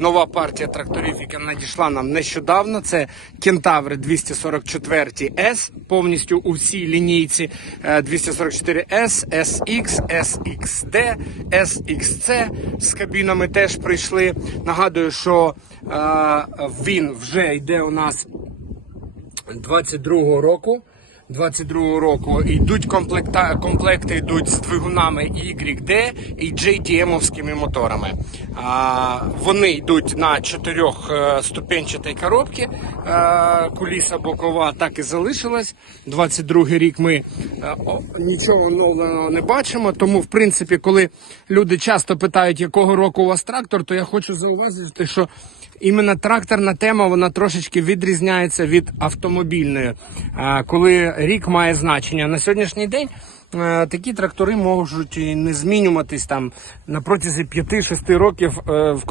Нова партія тракторів, яка надійшла нам нещодавно. Це Кентаври 244 S, повністю у всій лінійці е, 244 S, SX, SXD, SXC з кабінами теж прийшли. Нагадую, що е, він вже йде у нас 22-го року. 22-го року йдуть комплекта, комплекти йдуть з двигунами YD і JDM-овськими моторами. А, вони йдуть на чотирьохступенчатій коробці. А, куліса бокова так і залишилась. 22-й рік ми а, о, нічого оновленого не бачимо. Тому, в принципі, коли люди часто питають, якого року у вас трактор, то я хочу зауважити, що Іменно тракторна тема вона трошечки відрізняється від автомобільної, А, коли рік має значення. На сьогоднішній день е, такі трактори можуть не змінюватись там на протязі 5-6 років е, в